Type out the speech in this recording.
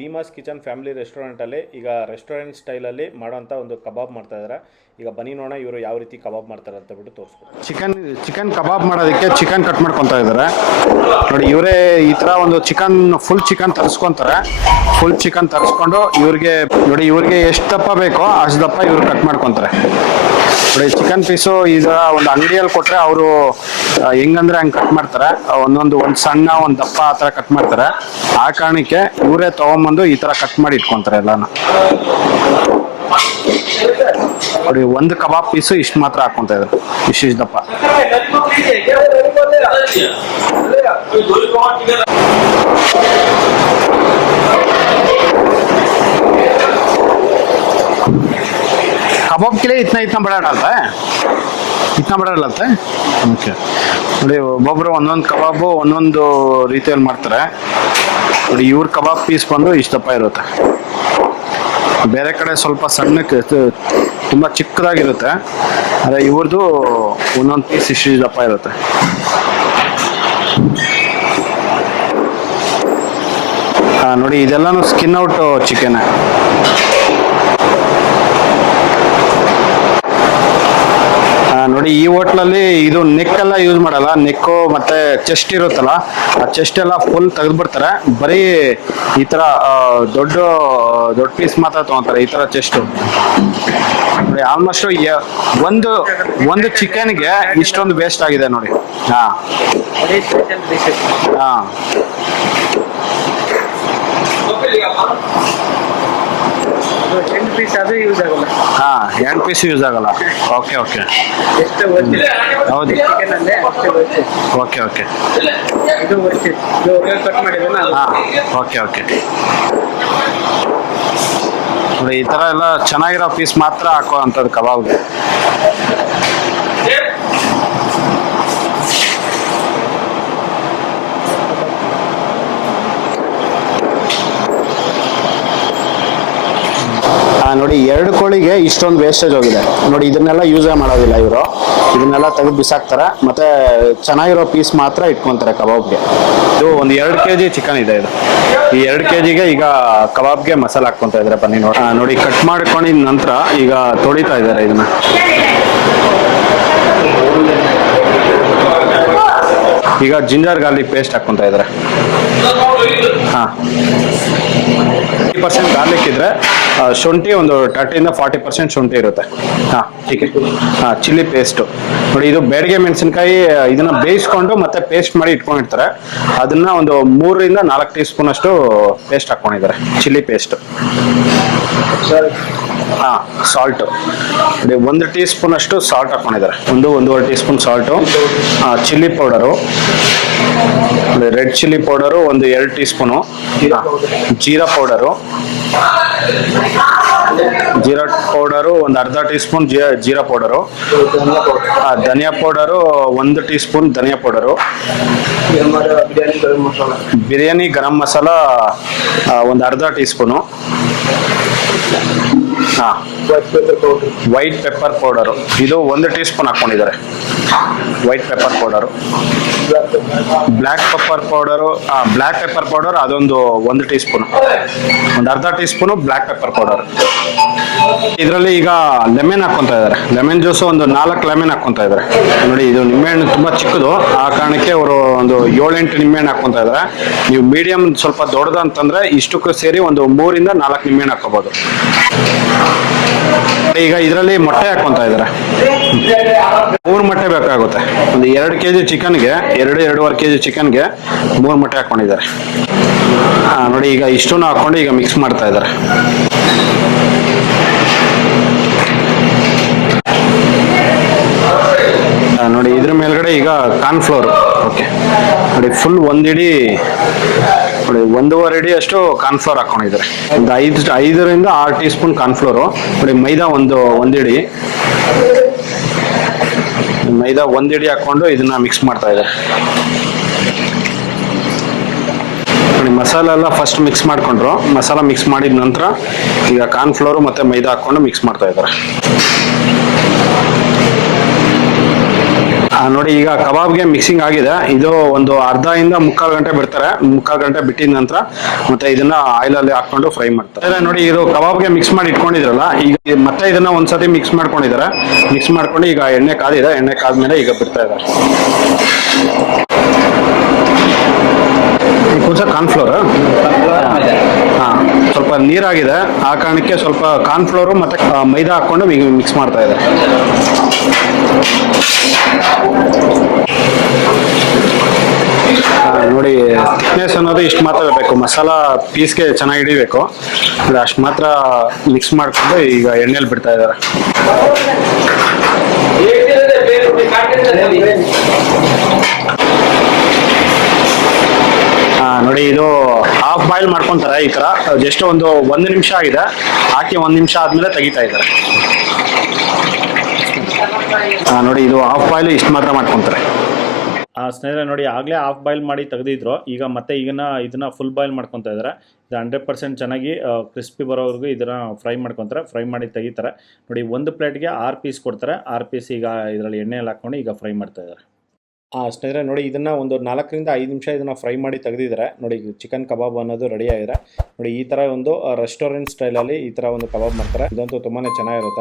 Bheemas kitchen family ರೆಸ್ಟೋರೆಂಟಲ್ಲಿ ಈಗ restaurant ಸ್ಟೈಲಲ್ಲಿ ಮಾಡೋಂಥ ಒಂದು ಕಬಾಬ್ ಮಾಡ್ತಾ ಇದ್ದಾರೆ. ಈಗ ಬನ್ನಿ ನೋಡೋಣ ಇವರು ಯಾವ ರೀತಿ ಕಬಾಬ್ ಮಾಡ್ತಾರೆ ಅಂತ ಬಿಟ್ಟು ತೋರಿಸ್ಕೊಡ್ತಾರೆ. ಚಿಕನ್ ಕಬಾಬ್ ಮಾಡೋದಕ್ಕೆ ಚಿಕನ್ ಕಟ್ ಮಾಡ್ಕೊತಾ ಇದ್ದಾರೆ ನೋಡಿ. ಇವರೇ ಈ ಥರ ಒಂದು ಫುಲ್ ಚಿಕನ್ ತರಿಸ್ಕೊತಾರೆ. ಫುಲ್ ಚಿಕನ್ ತರಿಸ್ಕೊಂಡು ಇವ್ರಿಗೆ ನೋಡಿ, ಇವ್ರಿಗೆ ಎಷ್ಟು ದಪ್ಪ ಬೇಕೋ ಅಷ್ಟು ದಪ್ಪ ಇವ್ರು ಕಟ್ ಮಾಡ್ಕೊತಾರೆ ನೋಡಿ. ಚಿಕನ್ ಪೀಸು ಈಗ ಒಂದು ಅಂಗಡಿಯಲ್ಲಿ ಕೊಟ್ಟರೆ ಅವರು ಹೆಂಗಂದ್ರೆ ಹಂಗೆ ಕಟ್ ಮಾಡ್ತಾರೆ. ಒಂದು ಸಣ್ಣ ಒಂದು ದಪ್ಪ ಆ ಥರ ಕಟ್ ಮಾಡ್ತಾರೆ. ಆ ಕಾರಣಕ್ಕೆ ಇವರೇ ತಗೊಂಬಂದು ಈ ಥರ ಕಟ್ ಮಾಡಿ ಇಟ್ಕೊತಾರೆ ಎಲ್ಲಾನು ನೋಡಿ. ಒಂದು ಕಬಾಬ್ ಪೀಸು ಇಷ್ಟು ಮಾತ್ರ ಹಾಕೊಂತ ಇದ್ರು, ಇಷ್ಟು ದಪ್ಪ. कबाब के लिए इतना बड़ा डालता है, इतना बड़ा डालता है. ओके ನೋಡಿ, ಒಬ್ಬೊಬ್ರು ಒಂದೊಂದು ಕಬಾಬು ಒಂದೊಂದು ರೀತಿಯಲ್ಲಿ ಮಾಡ್ತಾರೆ ನೋಡಿ. ಇವ್ರ ಕಬಾಬ್ ಪೀಸ್ ಬಂದು ಇಷ್ಟಪ್ಪ ಇರುತ್ತೆ. ಬೇರೆ ಕಡೆ ಸ್ವಲ್ಪ ಸಣ್ಣಕ್ಕೆ ತುಂಬ ಚಿಕ್ಕದಾಗಿರುತ್ತೆ, ಆದರೆ ಇವ್ರದ್ದು ಒಂದೊಂದು ಪೀಸ್ ಇಷ್ಟು ದಪ್ಪ ಇರುತ್ತೆ. ನೋಡಿ, ಇದೆಲ್ಲಾನು ಸ್ಕಿನ್ ಔಟ್ ಚಿಕನ್. ನೋಡಿ, ಈ ಹೋಟ್ಲಲ್ಲಿ ಇದು ನೆಕ್ ಎಲ್ಲ ಯೂಸ್ ಮಾಡಲ್ಲ. ನೆಕ್ಕು ಮತ್ತೆ ಚೆಸ್ಟ್ ಇರುತ್ತಲ್ಲ, ಆ ಚೆಸ್ಟ್ ಎಲ್ಲ ಫುಲ್ ತೆಗೆದ್ಬಿಡ್ತಾರೆ. ಬರೀ ಈ ತರ ದೊಡ್ಡ ಪೀಸ್ ಮಾತ್ರ ತಗೊಂತಾರೆ, ಈ ತರ ಚೆಸ್ಟ್ ನೋಡಿ. ಆಲ್ಮೋಸ್ಟ್ ಒಂದು ಚಿಕನ್ಗೆ ಇಷ್ಟೊಂದು ವೇಸ್ಟ್ ಆಗಿದೆ ನೋಡಿ. ಹಾ ಹಾ ಹ್ಯಾಂಡ್ ಪೀಸ್ ಯೂಸ್ ಆಗಲ್ಲ. ಓಕೆ ಓಕೆ ಹೌದು. ಓಕೆ ಓಕೆ ಓಕೆ ಓಕೆ ನೋಡಿ, ಈ ತರ ಎಲ್ಲ ಚೆನ್ನಾಗಿರೋ ಪೀಸ್ ಮಾತ್ರ ಹಾಕೋ ಅಂಥದ್ದು ಕಬಾಬ್ಗೆ. ನೋಡಿ, 2 ಕೋಳಿಗೆ ಇಷ್ಟೊಂದು ವೇಸ್ಟೇಜ್ ಹೋಗಿದೆ ನೋಡಿ. ಇದನ್ನೆಲ್ಲ ಯೂಸ್ ಮಾಡೋದಿಲ್ಲ ಇವರು, ಇದನ್ನೆಲ್ಲ ತೆಗೆದು ಬಿಸಾಕ್ತಾರೆ. ಮತ್ತೆ ಚೆನ್ನಾಗಿರೋ ಪೀಸ್ ಮಾತ್ರ ಇಟ್ಕೊಂತಾರೆ ಕಬಾಬ್ಗೆ. ಇದು ಒಂದು 2 kg ಚಿಕನ್ ಇದೆ. ಇದು ಈ 2 kgಗೆ ಈಗ ಕಬಾಬ್ಗೆ ಮಸಾಲೆ ಹಾಕ್ಕೊಂತ ಇದ್ದಾರೆ. ಬನ್ನಿ ನೋಡಿ, ಕಟ್ ಮಾಡ್ಕೊಂಡಿದ ನಂತರ ಈಗ ತೊಳಿತಾ ಇದ್ದಾರೆ ಇದನ್ನ. ಈಗ ಜಿಂಜರ್ ಗಾರ್ಲಿಕ್ ಪೇಸ್ಟ್ ಹಾಕ್ಕೊಂತ ಇದ್ದಾರೆ. ಹಾ, 30% ಗಾರ್ಲಿಕ್ ಇದ್ರೆ ಶುಂಠಿ ಒಂದು 30-40% ಶುಂಠಿ ಇರುತ್ತೆ. ಹಾ ಟೀಕೆ. ಹಾ, ಚಿಲ್ಲಿ ಪೇಸ್ಟು ನೋಡಿ. ಇದು ಬೇಡಿಗೆ ಮೆಣಸಿನಕಾಯಿ ಇದನ್ನ ಬೇಯಿಸ್ಕೊಂಡು ಮತ್ತೆ ಪೇಸ್ಟ್ ಮಾಡಿ ಇಟ್ಕೊಂಡಿರ್ತಾರೆ. ಅದನ್ನ ಒಂದು 3-4 ಟೀ ಸ್ಪೂನ್ ಅಷ್ಟು ಪೇಸ್ಟ್ ಹಾಕೊಂಡಿದ್ದಾರೆ, ಚಿಲ್ಲಿ ಪೇಸ್ಟ್. ಹಾ, ಸಾಲ್ಟ್ ನೋಡಿ, 1 ಟೀ ಸ್ಪೂನ್ ಅಷ್ಟು ಸಾಲ್ಟ್ ಹಾಕೊಂಡಿದ್ದಾರೆ. 1-1.5 tea spoon salt. Chilli powder, red chilli powder ಒಂದು 2 ಟೀ ಸ್ಪೂನು. ಜೀರಾ ಪೌಡರು ಒಂದು ಅರ್ಧ ಟೀ ಸ್ಪೂನ್ ಜೀರಾ ಪೌಡರು. ಧನಿಯಾ ಪೌಡರು 1 ಟೀ ಸ್ಪೂನ್ ಧನಿಯಾ ಪೌಡರು. ಬಿರಿಯಾನಿ ಗರಂ ಮಸಾಲ ಒಂದು ಅರ್ಧ tea spoon. White pepper powder ಇದು 1 ಟೀ ಸ್ಪೂನ್ ಹಾಕೊಂಡಿದ್ದಾರೆ. White pepper powder. Black pepper powder ಅದೊಂದು 1 tea spoon. ಒಂದು ಅರ್ಧ tea spoon black pepper powder. ಇದರಲ್ಲಿ ಈಗ ಲೆಮನ್ ಹಾಕೊಂತ ಇದ್ದಾರೆ. ಲೆಮನ್ ಜ್ಯೂಸ್ ಒಂದು 4 ಲೆಮನ್ ಹಾಕೊಂತ ಇದ್ದಾರೆ ನೋಡಿ. ಇದು ನಿಂಬೆಹಣ್ಣು ತುಂಬಾ ಚಿಕ್ಕದು, ಆ ಕಾರಣಕ್ಕೆ ಅವರು ಒಂದು 7-8 ನಿಂಬೆಹಣ್ಣು ಹಾಕೊಂತ ಇದ್ದಾರೆ. ನೀವು ಮೀಡಿಯಂ ಸ್ವಲ್ಪ ದೊಡ್ಡದಂತಂದ್ರೆ ಇಷ್ಟಕ್ಕೂ ಸೇರಿ ಒಂದು 3-4 ನಿಂಬೆಹಣ್ಣು ಹಾಕೋಬಹುದು. ಈಗ ಇದರಲ್ಲಿ ಮೊಟ್ಟೆ ಹಾಕೊಂತ ಇದ್ದಾರೆ. 3 ಮೊಟ್ಟೆ ಬೇಕಾಗುತ್ತೆ. ಒಂದು 2 kg ಚಿಕನ್ಗೆ 2-2.5 kg ಚಿಕನ್ಗೆ 3 ಮೊಟ್ಟೆ ಹಾಕೊಂಡಿದ್ದಾರೆ. ನೋಡಿ, ಈಗ ಇಷ್ಟನ್ನು ಹಾಕೊಂಡು ಈಗ ಮಿಕ್ಸ್ ಮಾಡ್ತಾ ಇದ್ದಾರೆ. ನೋಡಿ, ಇದ್ರ ಮೇಲ್ಗಡೆ ಈಗ ಕಾರ್ನ್ಫ್ಲೋರ್. ಓಕೆ ನೋಡಿ, ಫುಲ್ 1 ಇಡಿ ನೋಡಿ, 1.5 ಇಡಿ ಅಷ್ಟು ಕಾರ್ನ್ಫ್ಲೋರ್ ಹಾಕೊಂಡಿದ್ದಾರೆ. ಒಂದು 5-6 ಟೀ ಸ್ಪೂನ್ ಕಾರ್ನ್ಫ್ಲೋರು ನೋಡಿ. ಮೈದಾ ಒಂದು ಇಡಿ, ಮೈದಾ 1 ಇಡಿ ಹಾಕೊಂಡು ಇದನ್ನ ಮಿಕ್ಸ್ ಮಾಡ್ತಾ ಇದ್ದಾರೆ ನೋಡಿ. ಮಸಾಲ ಎಲ್ಲ ಫಸ್ಟ್ ಮಿಕ್ಸ್ ಮಾಡ್ಕೊಂಡ್ರು. ಮಸಾಲ ಮಿಕ್ಸ್ ಮಾಡಿದ ನಂತರ ಈಗ ಕಾರ್ನ್ಫ್ಲೋರು ಮತ್ತೆ ಮೈದಾ ಹಾಕೊಂಡು ಮಿಕ್ಸ್ ಮಾಡ್ತಾ ಇದ್ದಾರೆ. ನೋಡಿ ಈಗ ಕಬಾಬ್ಗೆ ಮಿಕ್ಸಿಂಗ್ ಆಗಿದೆ. ಇದು ಒಂದು ಅರ್ಧ ಇಂದ ಮುಕ್ಕಾಲು ಗಂಟೆ ಬಿಡ್ತಾರೆ. ಮುಕ್ಕಾಲು ಗಂಟೆ ಬಿಟ್ಟಿದ ನಂತರ ಮತ್ತೆ ಇದನ್ನ ಆಯಿಲ್ ಅಲ್ಲಿ ಹಾಕೊಂಡು ಫ್ರೈ ಮಾಡ್ತಾರೆ. ನೋಡಿ ಇದು ಕಬಾಬ್ಗೆ ಮಿಕ್ಸ್ ಮಾಡಿ ಇಟ್ಕೊಂಡಿದ್ರಲ್ಲ, ಈಗ ಮತ್ತೆ ಇದನ್ನ ಒಂದ್ಸತಿ ಮಿಕ್ಸ್ ಮಾಡ್ಕೊಂಡಿದ್ದಾರೆ. ಮಿಕ್ಸ್ ಮಾಡ್ಕೊಂಡು ಈಗ ಎಣ್ಣೆ ಕಾದಿದೆ. ಎಣ್ಣೆ ಕಾದ್ಮೇಲೆ ಈಗ ಬಿಡ್ತಾ ಇದ್ದಾರೆ. ಕೊಂಚ ಕಾರ್ನ್ಫ್ಲೋರ್, ಸ್ವಲ್ಪ ನೀರಾಗಿದೆ, ಆ ಕಾರಣಕ್ಕೆ ಸ್ವಲ್ಪ ಕಾರ್ನ್ಫ್ಲೋರು ಮತ್ತೆ ಮೈದಾ ಹಾಕೊಂಡು ಮಿಕ್ಸ್ ಮಾಡ್ತಾ ಇದೆ. ನೋಡಿ ಥಿಕ್ನೆಸ್ ಅನ್ನೋದು ಇಷ್ಟು ಮಾತ್ರ ಬೇಕು, ಮಸಾಲ ಪೀಸ್ಗೆ ಚೆನ್ನಾಗಿ ಹಿಡಿಬೇಕು. ಅಷ್ಟು ಮಾತ್ರ ಮಿಕ್ಸ್ ಮಾಡ್ಕೊಂಡು ಈಗ ಎಣ್ಣೆಲಿ ಬಿಡ್ತಾ ಇದ್ದಾರೆ. ನೋಡಿ ಇದು ಹಾಫ್ ಬಾಯ್ಲ್ ಮಾಡ್ಕೊಂತಾರೆ ಈ ತರ. ಜಸ್ಟ್ ಒಂದು ನಿಮಿಷ ಆಗಿದೆ, ಹಾಕಿ 1 ನಿಮಿಷ ಆದ್ಮೇಲೆ ತೆಗಿತಾ ಇದ್ದಾರೆ. ನೋಡಿ ಇದು ಹಾಫ್ ಬಾಯ್ಲ್ ಇಷ್ಟು ಮಾತ್ರ ಮಾಡ್ಕೊಂತಾರೆ. ಸ್ನೇಹಿತರೆ ನೋಡಿ, ಆಗಲೇ ಹಾಫ್ ಬಾಯ್ಲ್ ಮಾಡಿ ತೆಗೆದಿದ್ರು. ಈಗ ಮತ್ತೆ ಇದನ್ನ ಫುಲ್ ಬಾಯ್ಲ್ ಮಾಡ್ಕೊತಾ ಇದ್ದಾರೆ. ಇದು 100% ಚೆನ್ನಾಗಿ ಕ್ರಿಸ್ಪಿ ಬರೋವರೆಗೂ ಇದನ್ನ ಫ್ರೈ ಮಾಡ್ಕೊತಾರೆ. ಫ್ರೈ ಮಾಡಿ ತೆಗಿತಾರೆ. ನೋಡಿ, ಒಂದು ಪ್ಲೇಟ್ಗೆ 6 ಪೀಸ್ ಕೊಡ್ತಾರೆ. 6 ಪೀಸ್ ಈಗ ಇದರಲ್ಲಿ ಎಣ್ಣೆಯಲ್ಲಿ ಹಾಕೊಂಡು ಈಗ ಫ್ರೈ ಮಾಡ್ತಾ ಇದ್ದಾರೆ. ಸ್ನೇಹಿತರೆ ನೋಡಿ, ಇದನ್ನು ಒಂದು 4 ರಿಂದ 5 ನಿಮಿಷ ಇದನ್ನು ಫ್ರೈ ಮಾಡಿ ತೆಗೆದಿದ್ದಾರೆ. ನೋಡಿ, ಚಿಕನ್ ಕಬಾಬ್ ಅನ್ನೋದು ರೆಡಿ ಆಗಿದೆ. ನೋಡಿ, ಈ ಥರ ಒಂದು ರೆಸ್ಟೋರೆಂಟ್ ಸ್ಟೈಲಲ್ಲಿ ಈ ಥರ ಒಂದು ಕಬಾಬ್ ಮಾಡ್ತಾರೆ. ಇದಂತೂ ತುಂಬಾ ಚೆನ್ನಾಗಿರುತ್ತೆ.